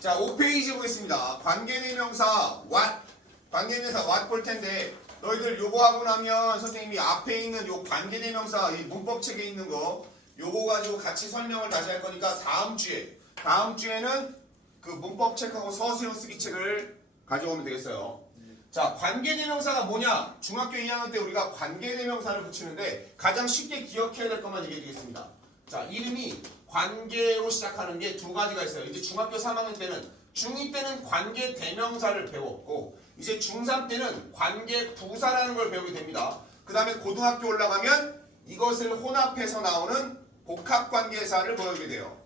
자, 5페이지 보겠습니다. 관계대명사 what. 관계대명사 what 볼 텐데 너희들 요거 하고 나면 선생님이 앞에 있는 요 관계대명사 이 문법책에 있는 거 요거 가지고 같이 설명을 다시 할 거니까 다음 주에는 그 문법책하고 서술형 쓰기 책을 가져오면 되겠어요. 자, 관계대명사가 뭐냐? 중학교 2학년 때 우리가 관계대명사를 붙이는데 가장 쉽게 기억해야 될 것만 얘기해 드리겠습니다. 자, 이름이 관계로 시작하는 게 두 가지가 있어요. 이제 중학교 3학년 때는 중2 때는 관계대명사를 배웠고 이제 중3 때는 관계부사라는 걸 배우게 됩니다. 그 다음에 고등학교 올라가면 이것을 혼합해서 나오는 복합관계사를 배우게 돼요.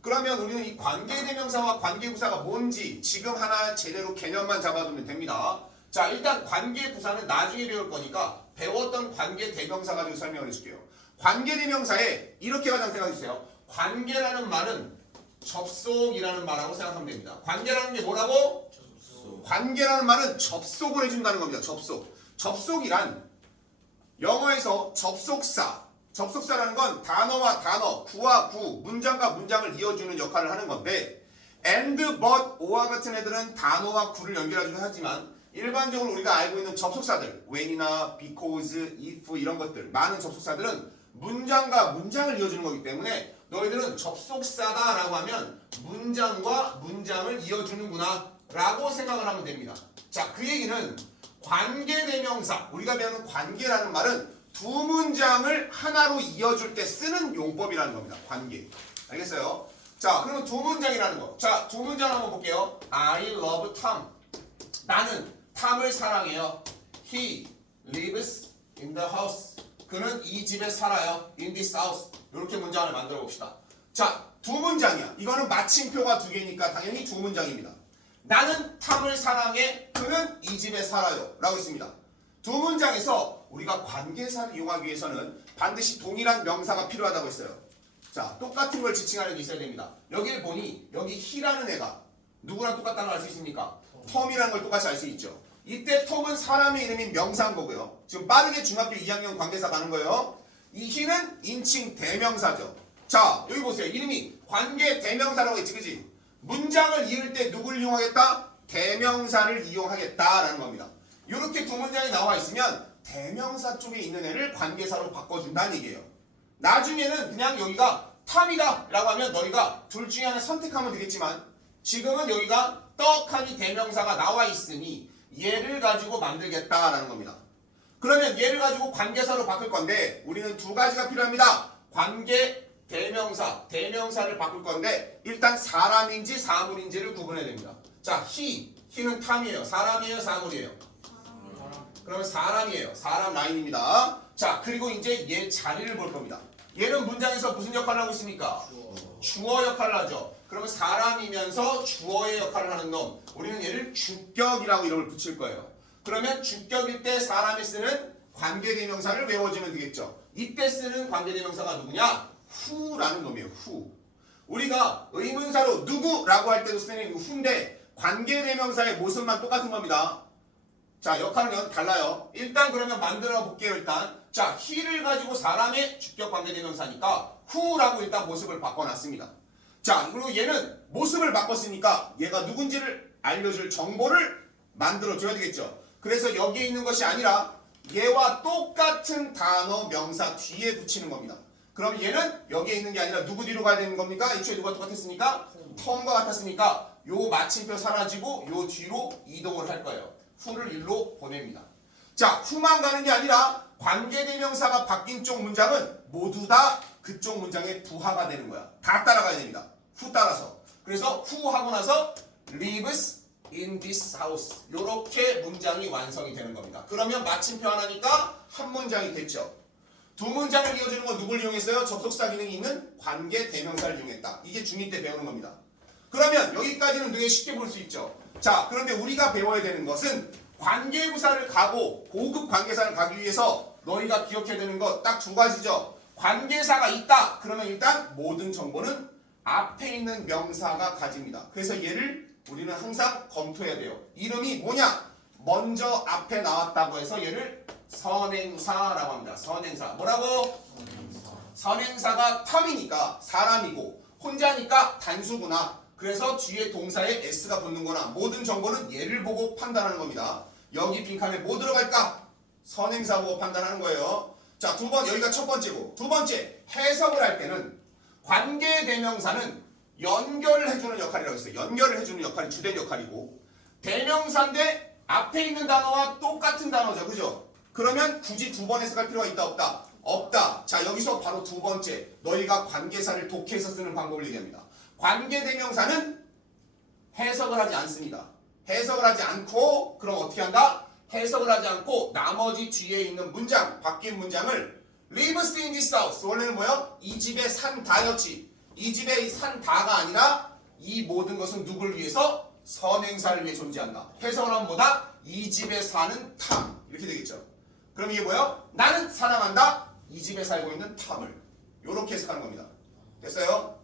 그러면 우리는 이 관계대명사와 관계부사가 뭔지 지금 하나 제대로 개념만 잡아두면 됩니다. 자, 일단 관계부사는 나중에 배울 거니까 배웠던 관계대명사 가지고 설명을 해줄게요. 관계대명사에 이렇게 가장 생각해주세요. 관계라는 말은 접속이라는 말하고 생각하면 됩니다. 관계라는 게 뭐라고? 접속. 관계라는 말은 접속을 해준다는 겁니다. 접속이란 영어에서 접속사라는 건 단어와 단어, 구와 구, 문장과 문장을 이어주는 역할을 하는 건데 and, but, or와 같은 애들은 단어와 구를 연결하기도 하지만 일반적으로 우리가 알고 있는 접속사들 when이나 because, if 이런 것들 많은 접속사들은 문장과 문장을 이어주는 거기 때문에 너희들은 접속사다라고 하면 문장과 문장을 이어주는구나 라고 생각을 하면 됩니다. 자, 그 얘기는 관계대명사, 우리가 배우는 관계라는 말은 두 문장을 하나로 이어줄 때 쓰는 용법이라는 겁니다. 관계. 알겠어요? 자, 그러면 두 문장이라는 거. 자, 두 문장 한번 볼게요. I love Tom. 나는 탐을 사랑해요. He lives in the house. 그는 이 집에 살아요. In this house. 이렇게 문장을 만들어 봅시다. 자, 두 문장이야. 이거는 마침표가 두 개니까 당연히 두 문장입니다. 나는 탐을 사랑해. 그는 이 집에 살아요. 라고 있습니다. 두 문장에서 우리가 관계사를 이용하기 위해서는 반드시 동일한 명사가 필요하다고 했어요. 자, 똑같은 걸 지칭하는 게 있어야 됩니다. 여기를 보니 여기 he라는 애가 누구랑 똑같다는 걸 알 수 있습니까? 톰이라는 걸 똑같이 알 수 있죠. 이때 톰은 사람의 이름인 명사인 거고요. 지금 빠르게 중학교 2학년 관계사 가는 거예요. 이 he는 인칭 대명사죠. 자, 여기 보세요. 이름이 관계 대명사라고 했지, 그지? 문장을 이을 때 누굴 이용하겠다? 대명사를 이용하겠다라는 겁니다. 이렇게 두 문장이 나와 있으면 대명사 쪽에 있는 애를 관계사로 바꿔준다는 얘기예요. 나중에는 그냥 여기가 탐이다 라고 하면 너희가 둘 중에 하나 선택하면 되겠지만 지금은 여기가 떡하니 대명사가 나와 있으니 얘를 가지고 만들겠다라는 겁니다. 그러면 얘를 가지고 관계사로 바꿀 건데 우리는 두 가지가 필요합니다. 관계 대명사를 바꿀 건데 일단 사람인지 사물인지를 구분해야 됩니다. 자, he는 탐이에요. 사람이에요, 사물이에요? 그러면 사람이에요. 사람 라인입니다. 자, 그리고 이제 얘 자리를 볼 겁니다. 얘는 문장에서 무슨 역할을 하고 있습니까? 주어 역할을 하죠. 그러면 사람이면서 주어의 역할을 하는 놈. 우리는 얘를 주격이라고 이름을 붙일 거예요. 그러면 주격일 때 사람이 쓰는 관계대명사를 외워주면 되겠죠. 이때 쓰는 관계대명사가 누구냐? who라는 놈이에요. who. 우리가 의문사로 누구라고 할 때도 쓰는 who인데 관계대명사의 모습만 똑같은 겁니다. 자, 역할은 달라요. 일단 그러면 만들어 볼게요. 일단 자, he를 가지고 사람의 주격 관계대명사니까 who라고 일단 모습을 바꿔놨습니다. 자, 그리고 얘는 모습을 바꿨으니까 얘가 누군지를 알려줄 정보를 만들어줘야 되겠죠. 그래서 여기에 있는 것이 아니라 얘와 똑같은 단어 명사 뒤에 붙이는 겁니다. 그럼 얘는 여기에 있는 게 아니라 누구 뒤로 가야 되는 겁니까? 애초에 누가 똑같았으니까 톰과 같았으니까 요 마침표 사라지고 요 뒤로 이동을 할 거예요. who를 일로 보냅니다. 자, who만 가는 게 아니라 관계대명사가 바뀐 쪽 문장은 모두 다 그쪽 문장의 부하가 되는 거야. 다 따라가야 됩니다. who 따라서. 그래서 who 하고 나서 lives in this house. 이렇게 문장이 완성이 되는 겁니다. 그러면 마침표 하나니까 한 문장이 됐죠. 두 문장을 이어주는 건 누굴 이용했어요? 접속사 기능이 있는 관계대명사를 이용했다. 이게 중2 때 배우는 겁니다. 그러면 여기까지는 되게 쉽게 볼 수 있죠. 자, 그런데 우리가 배워야 되는 것은 관계부사를 가고 고급 관계사를 가기 위해서 너희가 기억해야 되는 것 딱 두 가지죠. 관계사가 있다. 그러면 일단 모든 정보는 앞에 있는 명사가 가집니다. 그래서 얘를 우리는 항상 검토해야 돼요. 이름이 뭐냐? 먼저 앞에 나왔다고 해서 얘를 선행사라고 합니다. 선행사. 뭐라고? 선행사가 탐이니까 사람이고 혼자니까 단수구나. 그래서 뒤에 동사에 s가 붙는 거나 모든 정보는 얘를 보고 판단하는 겁니다. 여기 빈칸에 뭐 들어갈까? 선행사 보고 판단하는 거예요. 자, 두 번, 여기가 첫 번째고. 두 번째, 해석을 할 때는 관계대명사는 연결을 해주는 역할이라고 했어요. 연결을 해주는 역할이 주된 역할이고, 대명사인데 앞에 있는 단어와 똑같은 단어죠. 그죠? 그러면 굳이 두 번 해석할 필요가 있다 없다? 없다. 자, 여기서 바로 두 번째, 너희가 관계사를 독해서 쓰는 방법을 얘기합니다. 관계대명사는 해석을 하지 않습니다. 해석을 하지 않고, 그럼 어떻게 한다? 해석을 하지 않고 나머지 뒤에 있는 문장, 바뀐 문장을 lives in this house. 원래는 뭐요? 이 집에 산다였지. 이 집에 산다가 아니라 이 모든 것은 누구를 위해서? 선행사를 위해 존재한다. 해석을 하면 뭐다? 이 집에 사는 탐. 이렇게 되겠죠. 그럼 이게 뭐예요? 나는 사랑한다. 이 집에 살고 있는 탐을. 요렇게 해석하는 겁니다. 됐어요?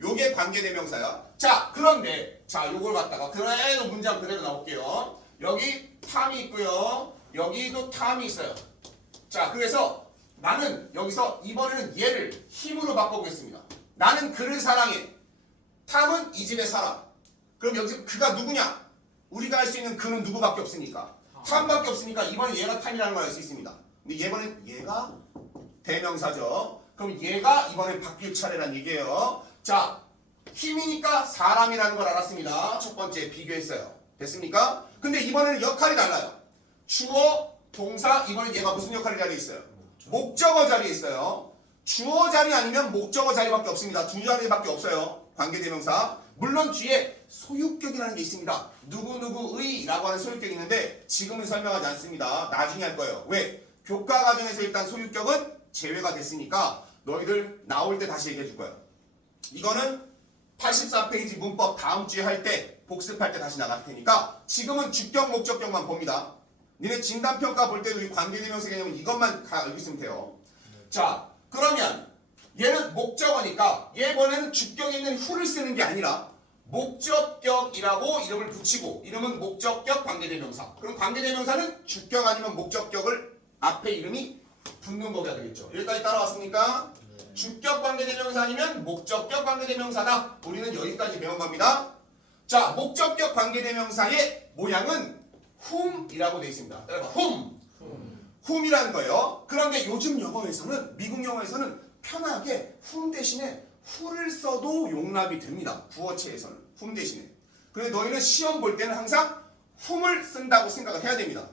요게 관계대명사야. 자, 그런데 자, 요걸 갖다가 그대로 문장 그대로 나올게요. 여기 탐이 있고요. 여기도 탐이 있어요. 자, 그래서 나는 여기서 이번에는 얘를 힘으로 바꿔보겠습니다. 나는 그를 사랑해. 탐은 이 집에 살아. 그럼 여기서 그가 누구냐? 우리가 알 수 있는 그는 누구밖에 없으니까. 탐밖에 없으니까 이번엔 얘가 탐이라는 걸 알 수 있습니다. 근데 이번엔 얘가 대명사죠. 그럼 얘가 이번엔 바뀔 차례란 얘기예요. 자, 힘이니까 사람이라는 걸 알았습니다. 첫 번째 비교했어요. 됐습니까? 근데 이번에는 역할이 달라요. 주어, 동사, 이번엔 얘가 무슨 역할의 자리에 있어요? 목적어 자리에 있어요. 주어 자리 아니면 목적어 자리밖에 없습니다. 두 자리밖에 없어요. 관계대명사. 물론 뒤에 소유격이라는 게 있습니다. 누구누구의 라고 하는 소유격이 있는데 지금은 설명하지 않습니다. 나중에 할 거예요. 왜? 교과 과정에서 일단 소유격은 제외가 됐으니까 너희들 나올 때 다시 얘기해 줄 거예요. 이거는 84페이지 문법 다음 주에 할 때 복습할 때 다시 나갈 테니까 지금은 주격 목적격만 봅니다. 니네 진단평가 볼 때도 이 관계대명사 개념은 이것만 알고 있으면 돼요. 자, 그러면 얘는 목적어니까 얘번에는 주격에 있는 who를 쓰는 게 아니라 목적격이라고 이름을 붙이고, 이름은 목적격 관계대명사. 그럼 관계대명사는 주격 아니면 목적격을 앞에 이름이 붙는 거가 되겠죠. 여기까지 따라왔습니까? 주격 관계대명사 아니면 목적격 관계대명사다. 우리는 여기까지 배운 겁니다. 자, 목적격 관계대명사의 모양은 whom이라고 되어 있습니다. 따라봐, whom이라는 거예요. 그런데 요즘 영어에서는, 미국 영어에서는 편하게 whom 대신에 who를 써도 용납이 됩니다. 구어체에서는 whom 대신에. 그런데 너희는 시험 볼 때는 항상 whom을 쓴다고 생각을 해야 됩니다.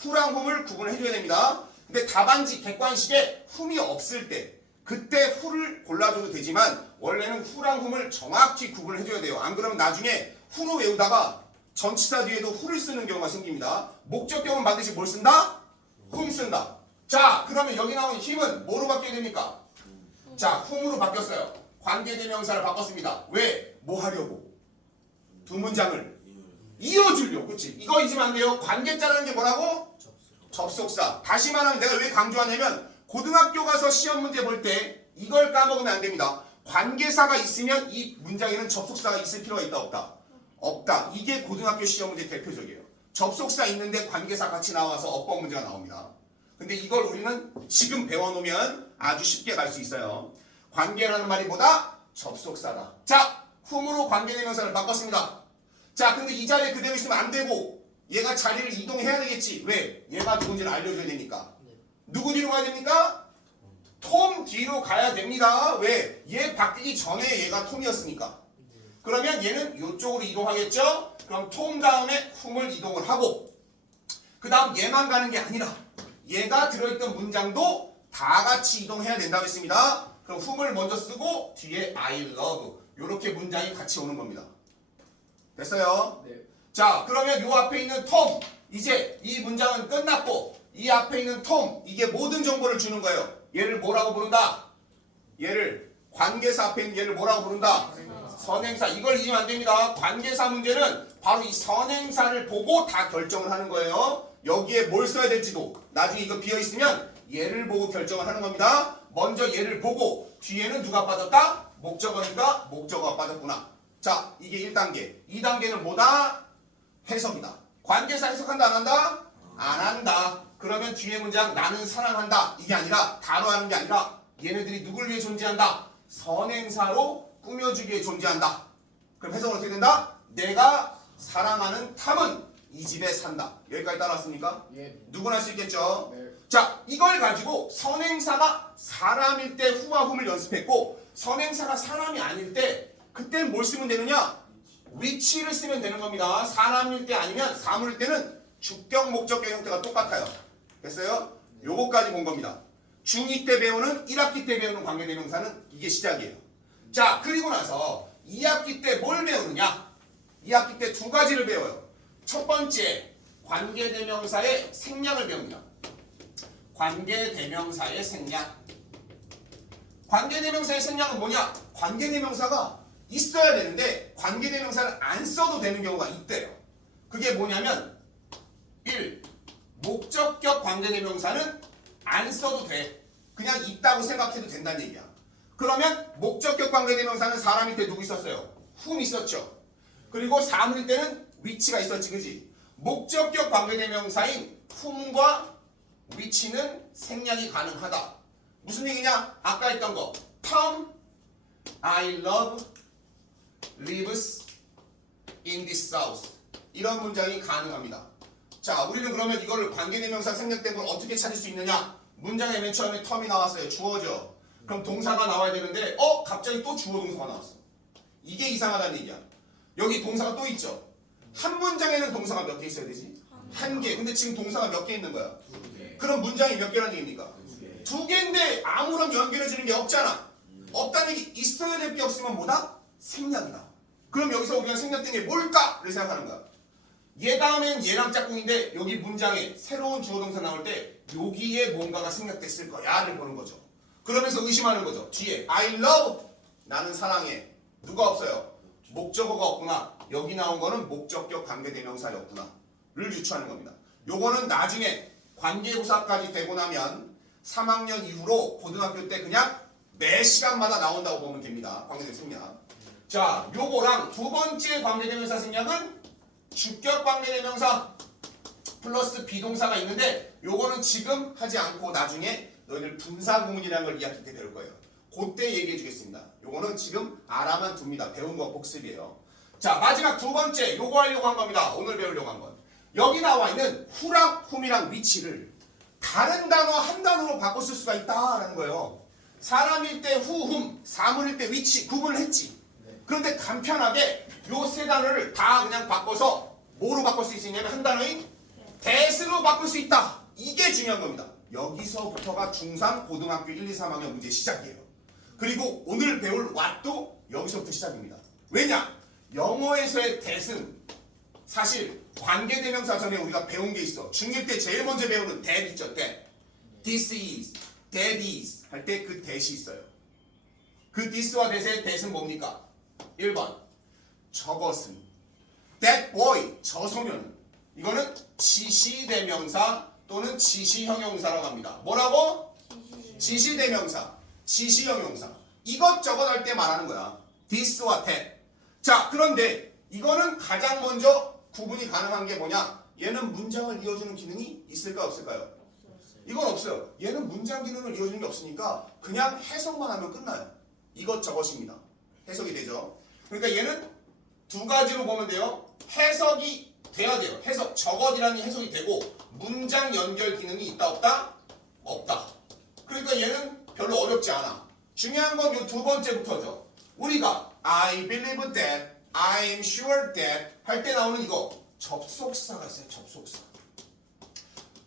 who랑 whom을 구분을 해줘야 됩니다. 근데 답안지 객관식에 whom이 없을 때 그때 who를 골라줘도 되지만 원래는 who랑 whom을 정확히 구분을 해줘야 돼요. 안 그러면 나중에 who로 외우다가 전치사 뒤에도 who를 쓰는 경우가 생깁니다. 목적격은 반드시 뭘 쓴다? whom 쓴다. 자, 그러면 여기 나온 힘은 뭐로 바뀌게 됩니까? 자, whom으로 바뀌었어요. 관계대명사를 바꿨습니다. 왜? 뭐 하려고? 두 문장을 이어주려고. 그치? 이거 잊으면 안 돼요. 관계자라는 게 뭐라고? 접속사. 다시 말하면 내가 왜 강조하냐면 고등학교 가서 시험 문제 볼 때 이걸 까먹으면 안 됩니다. 관계사가 있으면 이 문장에는 접속사가 있을 필요가 있다 없다? 없다. 이게 고등학교 시험 문제 대표적이에요. 접속사 있는데 관계사 같이 나와서 어법 문제가 나옵니다. 근데 이걸 우리는 지금 배워놓으면 아주 쉽게 갈 수 있어요. 관계라는 말이 뭐다? 접속사다. 자, whom으로 관계대명사를 바꿨습니다. 자, 근데 이 자리에 그대로 있으면 안 되고 얘가 자리를 이동해야 되겠지. 왜? 얘가 누군지를 알려줘야 되니까. 누구 뒤로 가야 됩니까? 톰 뒤로 가야 됩니다. 왜? 얘 바뀌기 전에 얘가 톰이었으니까. 그러면 얘는 이쪽으로 이동하겠죠? 그럼 톰 다음에 whom을 이동을 하고 그 다음 얘만 가는 게 아니라 얘가 들어있던 문장도 다 같이 이동해야 된다고 했습니다. 그럼 whom을 먼저 쓰고 뒤에 I love 이렇게 문장이 같이 오는 겁니다. 됐어요? 네. 자, 그러면 요 앞에 있는 톰 이제 이 문장은 끝났고 이 앞에 있는 톰 이게 모든 정보를 주는 거예요. 얘를 뭐라고 부른다? 얘를 관계사 앞에 있는 얘를 뭐라고 부른다? 선행사. 이걸 잊으면 안 됩니다. 관계사 문제는 바로 이 선행사를 보고 다 결정을 하는 거예요. 여기에 뭘 써야 될지도 나중에 이거 비어있으면 얘를 보고 결정을 하는 겁니다. 먼저 얘를 보고 뒤에는 누가 빠졌다? 목적어니까 목적어가 빠졌구나. 자, 이게 1단계. 2단계는 뭐다? 해석이다. 관계사 해석한다 안 한다? 안 한다. 그러면 뒤에 문장 나는 사랑한다 이게 아니라 단어하는 게 아니라 얘네들이 누굴 위해 존재한다? 선행사로 꾸며주기에 존재한다. 그럼 해석은 어떻게 된다? 내가 사랑하는 탐은 이 집에 산다. 여기까지 따라왔습니까? 예. 누구나 할 수 있겠죠? 네. 자, 이걸 가지고 선행사가 사람일 때 후와 훔을 연습했고 선행사가 사람이 아닐 때 그때는 뭘 쓰면 되느냐? which를 쓰면 되는 겁니다. 사람일 때 아니면 사물일 때는 주격, 목적격 형태가 똑같아요. 됐어요? 요거까지 본 겁니다. 중2 때 배우는 1학기 때 배우는 관계대명사는 이게 시작이에요. 자, 그리고 나서 2학기 때 뭘 배우느냐? 2학기 때 두 가지를 배워요. 첫 번째, 관계대명사의 생략을 배웁니다. 관계대명사의 생략. 관계대명사의 생략은 뭐냐? 관계대명사가 있어야 되는데 관계대명사를 안 써도 되는 경우가 있대요. 그게 뭐냐면 1. 목적격 관계대명사는 안 써도 돼. 그냥 있다고 생각해도 된다는 얘기야. 그러면 목적격 관계대명사는 사람일 때 누구 있었어요? whom 있었죠. 그리고 사물일 때는 which가 있었지, 그지? 목적격 관계대명사인 whom과 which는 생략이 가능하다. 무슨 얘기냐? 아까 했던 거. Tom, I love, lives in this house. 이런 문장이 가능합니다. 자, 우리는 그러면 이걸 관계대명사 생략된 걸 어떻게 찾을 수 있느냐? 문장의 맨 처음에 텀이 나왔어요. 주어죠. 그럼 동사가 나와야 되는데 갑자기 또 주어 동사가 나왔어. 이게 이상하다는 얘기야. 여기 동사가 또 있죠. 한 문장에는 동사가 몇 개 있어야 되지? 한 개. 근데 지금 동사가 몇 개 있는 거야? 두 개. 그럼 문장이 몇 개라는 얘기입니까? 두 개. 두 개인데 아무런 연결해주는 게 없잖아. 없다는 얘기. 있어야 될 게 없으면 뭐다? 생략이다. 그럼 여기서 우리가 생략된 게 뭘까?를 생각하는 거야. 얘 다음엔 얘랑 짝꿍인데 여기 문장에 새로운 주어 동사 나올 때 여기에 뭔가가 생략됐을 거야를 보는 거죠. 그러면서 의심하는 거죠. 뒤에 I love 나는 사랑해. 누가 없어요? 목적어가 없구나. 여기 나온 거는 목적격 관계대명사였구나 를 유추하는 겁니다. 요거는 나중에 관계부사까지 되고 나면 3학년 이후로 고등학교 때 그냥 매 시간마다 나온다고 보면 됩니다. 관계대명사 생략. 자, 요거랑 두 번째 관계대명사 생략은 주격 관계대명사 플러스 비동사가 있는데 요거는 지금 하지 않고 나중에 너희들 분사구문이라는 걸 2학기 때 배울 거예요. 그때 얘기해 주겠습니다. 요거는 지금 알아만 둡니다. 배운 거 복습이에요. 자, 마지막 두 번째 요거 하려고 한 겁니다. 오늘 배우려고 한 건. 여기 나와 있는 who랑 whom이랑 which를 다른 단어 한 단어로 바꿔 쓸 수가 있다라는 거예요. 사람일 때 who, whom, 사물일 때 which 구분을 했지. 그런데 간편하게 요 세 단어를 다 그냥 바꿔서 뭐로 바꿀 수 있냐면 한 단어인 that으로 바꿀 수 있다. 이게 중요한 겁니다. 여기서부터가 중3 고등학교 1, 2, 3학년 문제 시작이에요. 그리고 오늘 배울 what도 여기서부터 시작입니다. 왜냐? 영어에서의 that은 사실 관계대명사 전에 우리가 배운 게 있어. 중1 때 제일 먼저 배우는 that 있죠. that. This is, that is 할 때 그 that이 있어요. 그 this와 that의 that은 뭡니까? 1번 저것은 that boy 저 소년은 이거는 지시대명사 또는 지시형용사라고 합니다. 뭐라고? 지시대명사, 지시형용사. 이것저것 할 때 말하는 거야. this와 that. 자, 그런데 이거는 가장 먼저 구분이 가능한 게 뭐냐? 얘는 문장을 이어주는 기능이 있을까 없을까요? 이건 없어요. 얘는 문장 기능을 이어주는 게 없으니까 그냥 해석만 하면 끝나요. 이것저것입니다. 해석이 되죠. 그러니까 얘는 두 가지로 보면 돼요. 해석이 돼야 돼요. 해석, 저것이라는 해석이 되고 문장 연결 기능이 있다 없다? 없다. 그러니까 얘는 별로 어렵지 않아. 중요한 건 이 두 번째부터죠. 우리가 I believe that, I'm sure that 할 때 나오는 이거 접속사가 있어요. 접속사.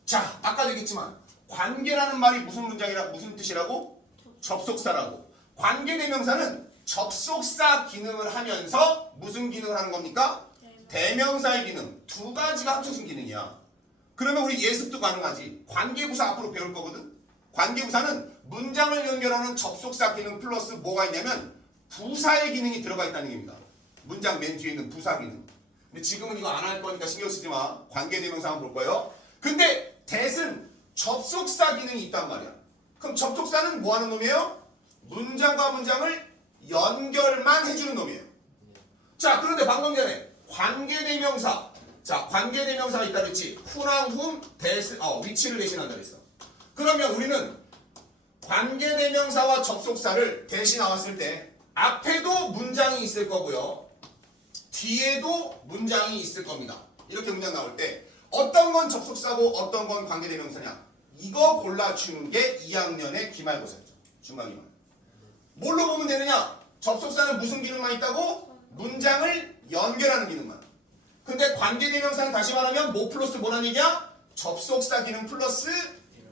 자, 아까도 얘기했지만 관계라는 말이 무슨 뜻이라고? 접속사라고. 관계대명사는 접속사 기능을 하면서 무슨 기능을 하는 겁니까? 대명사의 기능. 두 가지가 합쳐진 기능이야. 그러면 우리 예습도 가능하지. 관계부사 앞으로 배울 거거든. 관계부사는 문장을 연결하는 접속사 기능 플러스 뭐가 있냐면 부사의 기능이 들어가 있다는 얘기입니다. 문장 맨 뒤에 있는 부사 기능. 근데 지금은 이거 안 할 거니까 신경 쓰지 마. 관계대명사 한번 볼 거예요. 근데 that은 접속사 기능이 있단 말이야. 그럼 접속사는 뭐 하는 놈이에요? 문장과 문장을 연결만 해주는 놈이에요. 자, 그런데 방금 전에 관계대명사. 자, 관계대명사가 있다 그랬지. who랑 whom, that, which를 대신한다 그랬어. 그러면 우리는 관계대명사와 접속사를 대신 나왔을 때 앞에도 문장이 있을 거고요. 뒤에도 문장이 있을 겁니다. 이렇게 문장 나올 때 어떤 건 접속사고 어떤 건 관계대명사냐, 이거 골라주는 게 2학년의 기말고사였죠. 중간기말. 뭘로 보면 되느냐? 접속사는 무슨 기능만 있다고? 문장을 연결하는 기능만. 근데 관계대명사는 다시 말하면 뭐 플러스 뭐라는 얘기야? 접속사 기능 플러스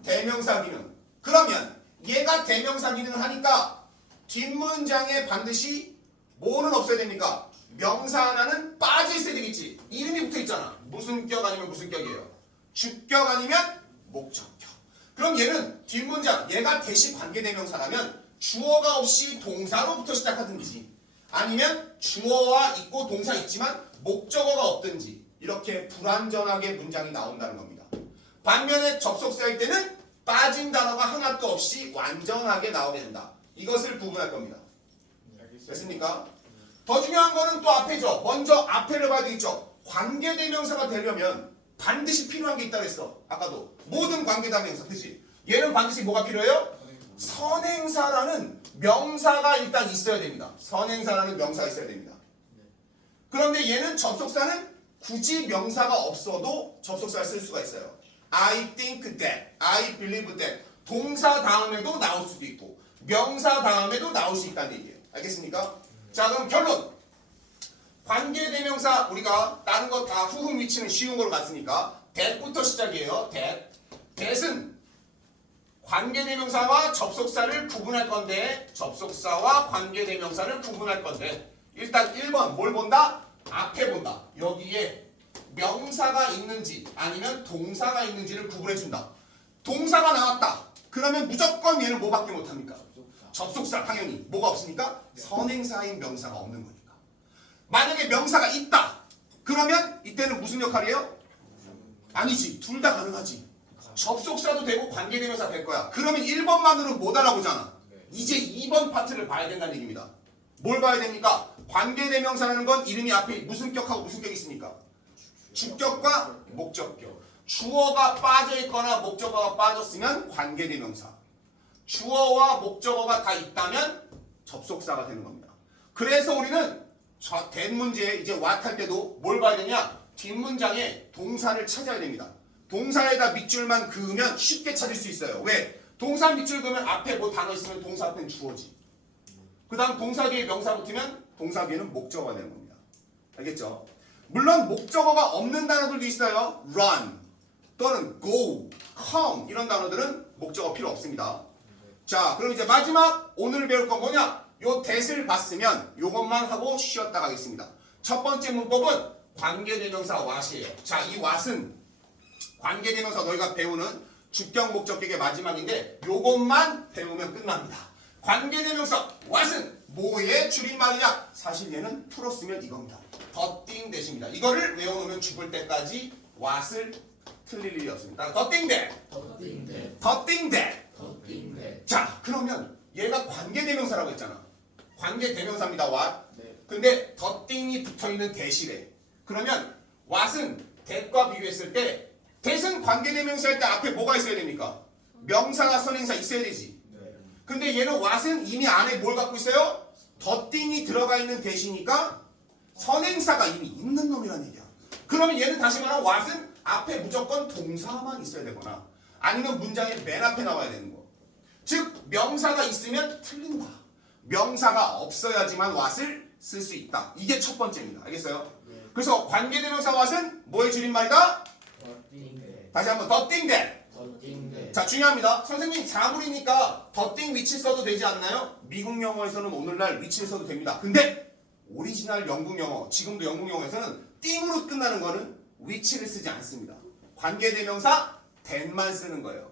대명사 기능. 그러면 얘가 대명사 기능을 하니까 뒷문장에 반드시 뭐는 없어야 됩니까? 명사 하나는 빠져 있어야 되겠지. 이름이 붙어 있잖아. 무슨 격 아니면 무슨 격이에요? 주격 아니면 목적격. 그럼 얘는 뒷문장, 얘가 대시 관계대명사라면 주어가 없이 동사로부터 시작하든지 아니면 주어와 있고 동사 있지만 목적어가 없든지 이렇게 불완전하게 문장이 나온다는 겁니다. 반면에 접속사일 때는 빠진 단어가 하나도 없이 완전하게 나오게 된다. 이것을 구분할 겁니다. 됐습니까? 더 중요한 거는 또 앞에죠. 먼저 앞에를 봐야 되겠죠. 관계대명사가 되려면 반드시 필요한 게 있다고 했어. 아까도 모든 관계대명사, 그치? 얘는 반드시 뭐가 필요해요? 선행사라는 명사가 일단 있어야 됩니다. 선행사라는 명사가 있어야 됩니다. 그런데 얘는 접속사는 굳이 명사가 없어도 접속사를 쓸 수가 있어요. I think that, I believe that. 동사 다음에도 나올 수도 있고 명사 다음에도 나올 수 있다는 얘기예요. 알겠습니까? 자, 그럼 결론. 관계대명사 우리가 다른 거 다 후흠 위치는 쉬운 걸로 갔으니까 that부터 시작이에요. that은 관계대명사와 접속사를 구분할 건데, 접속사와 관계대명사를 구분할 건데, 일단 1번 뭘 본다? 앞에 본다. 여기에 명사가 있는지 아니면 동사가 있는지를 구분해준다. 동사가 나왔다. 그러면 무조건 얘는 뭐밖에 못합니까? 접속사. 당연히 뭐가 없으니까? 선행사인 명사가 없는 거니까. 만약에 명사가 있다. 그러면 이때는 무슨 역할이에요? 아니지. 둘 다 가능하지. 접속사도 되고 관계대명사 될 거야. 그러면 1번만으로는 못 알아보잖아. 이제 2번 파트를 봐야 된다는 얘기입니다. 뭘 봐야 됩니까? 관계대명사라는 건 이름이 앞에 무슨 격하고 무슨 격이 있습니까? 주격과 목적격. 주어가 빠져있거나 목적어가 빠졌으면 관계대명사. 주어와 목적어가 다 있다면 접속사가 되는 겁니다. 그래서 우리는 된 문제 이제 what 할 때도 뭘 봐야 되냐? 뒷문장에 동사를 찾아야 됩니다. 동사에다 밑줄만 그으면 쉽게 찾을 수 있어요. 왜? 동사 밑줄 그으면 앞에 뭐 단어 있으면 동사 앞에는 주어지. 그 다음 동사 뒤에 명사 붙으면 동사 뒤에는 목적어가 되는 겁니다. 알겠죠? 물론 목적어가 없는 단어들도 있어요. run 또는 go, come 이런 단어들은 목적어 필요 없습니다. 자, 그럼 이제 마지막 오늘 배울 건 뭐냐? 요 that을 봤으면 요것만 하고 쉬었다 가겠습니다. 첫 번째 문법은 관계대명사 what이에요. 자, 이 what은 관계대명사 너희가 배우는 주격 목적격의 마지막인데 요것만 배우면 끝납니다. 관계대명사 what은 뭐의 줄임말이냐? 사실 얘는 풀었으면 이겁니다. 더띵 대십니다. 이거를 외워놓으면 죽을 때까지 what을 틀릴 일이 없습니다. 더띵 대. 더띵 대. 자, 그러면 얘가 관계대명사라고 했잖아. 관계대명사입니다. what. 근데 더띵이 붙어있는 대시래. 그러면 what은 that과 비교했을 때 that은 관계대명사일 때 앞에 뭐가 있어야 됩니까? 명사가 선행사 있어야 되지. 근데 얘는 what은 이미 안에 뭘 갖고 있어요? 더띵이 들어가 있는 that이니까 선행사가 이미 있는 놈이란 얘기야. 그러면 얘는 다시 말하면 what은 앞에 무조건 동사만 있어야 되거나 아니면 문장의 맨 앞에 나와야 되는 거. 즉 명사가 있으면 틀린다. 명사가 없어야지만 what을 쓸 수 있다. 이게 첫 번째입니다. 알겠어요? 그래서 관계대명사 what은 뭐의 줄임말이다? 다시 한번 더띵 대. 자, 중요합니다. 선생님 사물이니까 더띵 위치 써도 되지 않나요? 미국 영어에서는 오늘날 위치를 써도 됩니다. 근데 오리지널 영국 영어, 지금도 영국 영어에서는 띵으로 끝나는 거는 위치를 쓰지 않습니다. 관계대명사 that만 쓰는 거예요.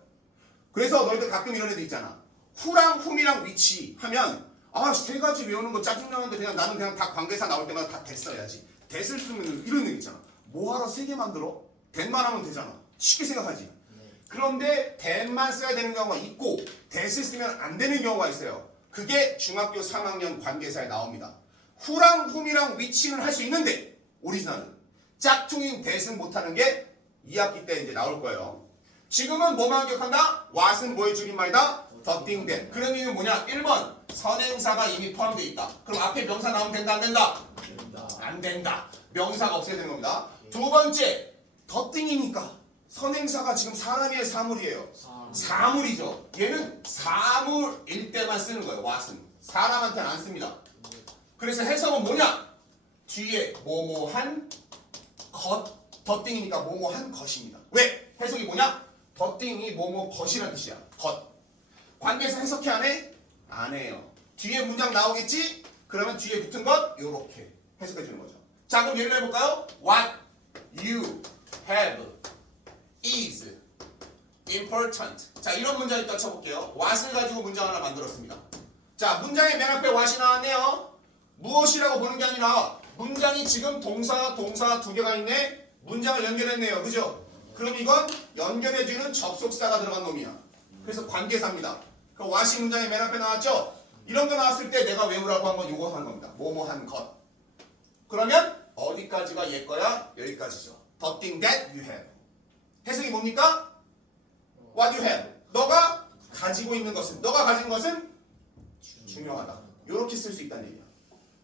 그래서 너희들 가끔 이런 애들 있잖아. who랑 whom이랑 위치 하면 아, 세 가지 외우는 거 짜증나는데 그냥 나는 그냥 다 관계사 나올 때마다 다 that 써야지. that을 쓰면 이런 애 있잖아. 뭐하러 세 개 만들어? that만 하면 되잖아. 쉽게 생각하지. 그런데 that만 써야 되는 경우가 있고 that을 쓰면 안 되는 경우가 있어요. 그게 중학교 3학년 관계사에 나옵니다. who랑 whom이랑 위치는 할 수 있는데 오리지널은 짝퉁인 that은 못하는 게 2학기 때 이제 나올 거예요. 지금은 뭐만 기억한다? what은 뭐의 줄임말이다? the thing that. 그런 이유는 뭐냐? 1번 선행사가 이미 포함되어 있다. 그럼 앞에 명사 나오면 된다 안 된다? 안 된다. 명사가 없어야 되는 겁니다. 두 번째 the thing이니까 선행사가 지금 사람이에요 사물이에요? 사물이죠. 얘는 사물일 때만 쓰는 거예요. what은 사람한테는 안 씁니다. 그래서 해석은 뭐냐? 뒤에 뭐뭐한 것 the thing이니까 뭐뭐한 것입니다. 왜? 해석이 뭐냐? the thing이 뭐뭐 것이라는 뜻이야. 것. 관계에서 해석해 안 해? 안 해요. 뒤에 문장 나오겠지? 그러면 뒤에 붙은 것 요렇게 해석해 주는 거죠. 자 그럼 예를 해볼까요? What you have is important. 자 이런 문장 일단 쳐볼게요. what을 가지고 문장 하나 만들었습니다. 자 문장의 맨 앞에 what이 나왔네요. 무엇이라고 보는 게 아니라 문장이 지금 동사 두 개가 있네. 문장을 연결했네요. 그죠? 그럼 이건 연결해주는 접속사가 들어간 놈이야. 그래서 관계사입니다. 그 what이 문장의 맨 앞에 나왔죠? 이런 거 나왔을 때 내가 외우라고 한 건 요거 하는 겁니다. 뭐뭐한 것. 그러면 어디까지가 얘 거야? 여기까지죠. The thing that you have. 해석이 뭡니까? What you have. 너가 가지고 있는 것은, 너가 가진 것은 중요하다. 이렇게 쓸 수 있다는 얘기야.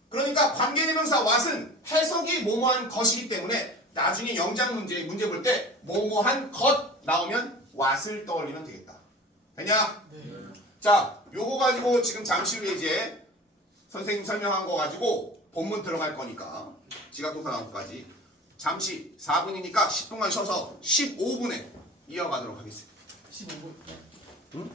그러니까 관계대명사 what은 해석이 뭐뭐한 것이기 때문에 나중에 영작 문제 볼 때 뭐뭐한 것 나오면 what을 떠올리면 되겠다. 되냐? 네. 자, 요거 가지고 지금 잠시 후에 이제 선생님 설명한 거 가지고 본문 들어갈 거니까 지각동사 나오기까지 잠시 4분이니까 10분간 쉬어서 15분에 이어가도록 하겠습니다. 15분. 응?